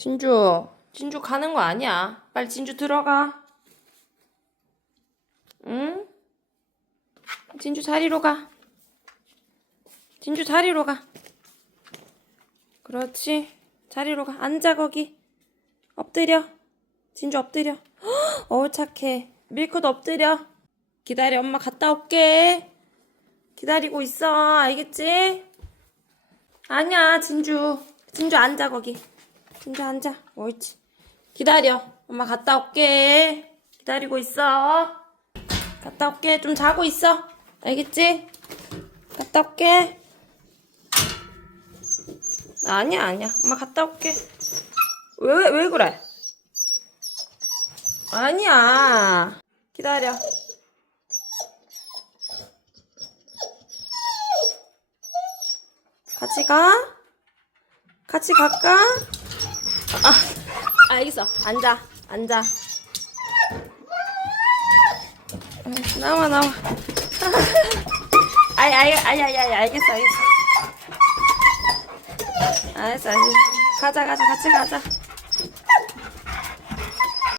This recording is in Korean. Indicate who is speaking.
Speaker 1: 진주, 진주 가는 거 아니야. 빨리 진주 들어가. 응? 진주 자리로 가. 진주 자리로 가. 그렇지. 자리로 가. 앉아 거기. 엎드려. 진주 엎드려. 어 착해. 밀크도 엎드려. 기다려. 엄마 갔다 올게. 기다리고 있어. 알겠지? 아니야, 진주. 진주 앉아 거기. 진주 앉아. 옳지. 기다려. 엄마 갔다 올게. 기다리고 있어. 갔다 올게. 좀 자고 있어. 알겠지? 갔다 올게. 아니야, 아니야. 엄마 갔다 올게. 왜, 왜 그래? 아니야. 기다려. 같이 가? 같이 갈까? 아, 알겠어. 앉아, 앉아. 음, 나와, 나와. 아이, 아이, 아이, 아이, 아이, 알겠어, 알겠어. 알겠어, 알겠어. 가자, 가자, 같이 가자.